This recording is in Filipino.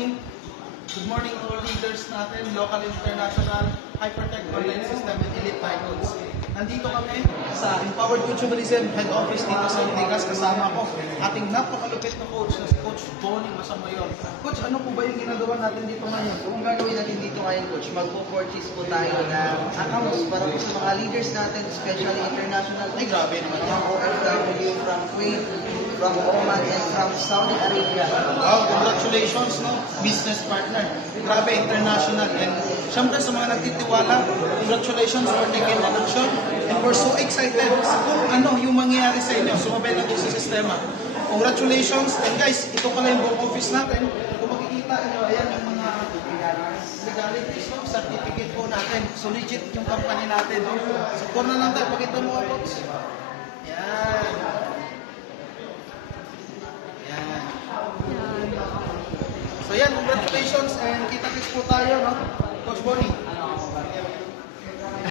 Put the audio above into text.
morning. Good morning to all leaders natin, local, international, Hypertech Online System, and Elite Tycoons. Nandito kami sa Empowered Consumerism Head Office dito sa Ortigas. Kasama ko ating napakalupit na coach, na si Coach Bonnie Masamayor. Coach, ano po ba yung ginagawa natin dito ngayon? So, kung gagawin natin dito ngayon, Coach, magpo-purchase po tayo ng accounts para po sa mga leaders natin, especially international. Ay, grabe naman yan. Mga OFW from Kuwait, from Oman, and from Saudi Arabia. Wow, congratulations, no? Business partner. Grabe, international. And syempre sa mga nagtitiwala, congratulations for taking an action. And we're so excited kung ano yung mangyayari sa inyo. Sumabay na doon sa sistema. Congratulations. And guys, ito pala yung buong office natin. Kung makikita nyo, ayan yung mga legalities, no? Certificate po natin. So legit yung company natin, no? So, na lang tayo. Pakita mo ako. Yan. Yan. So yan, congratulations and kita-kits po tayo, no? Coach Bonnie.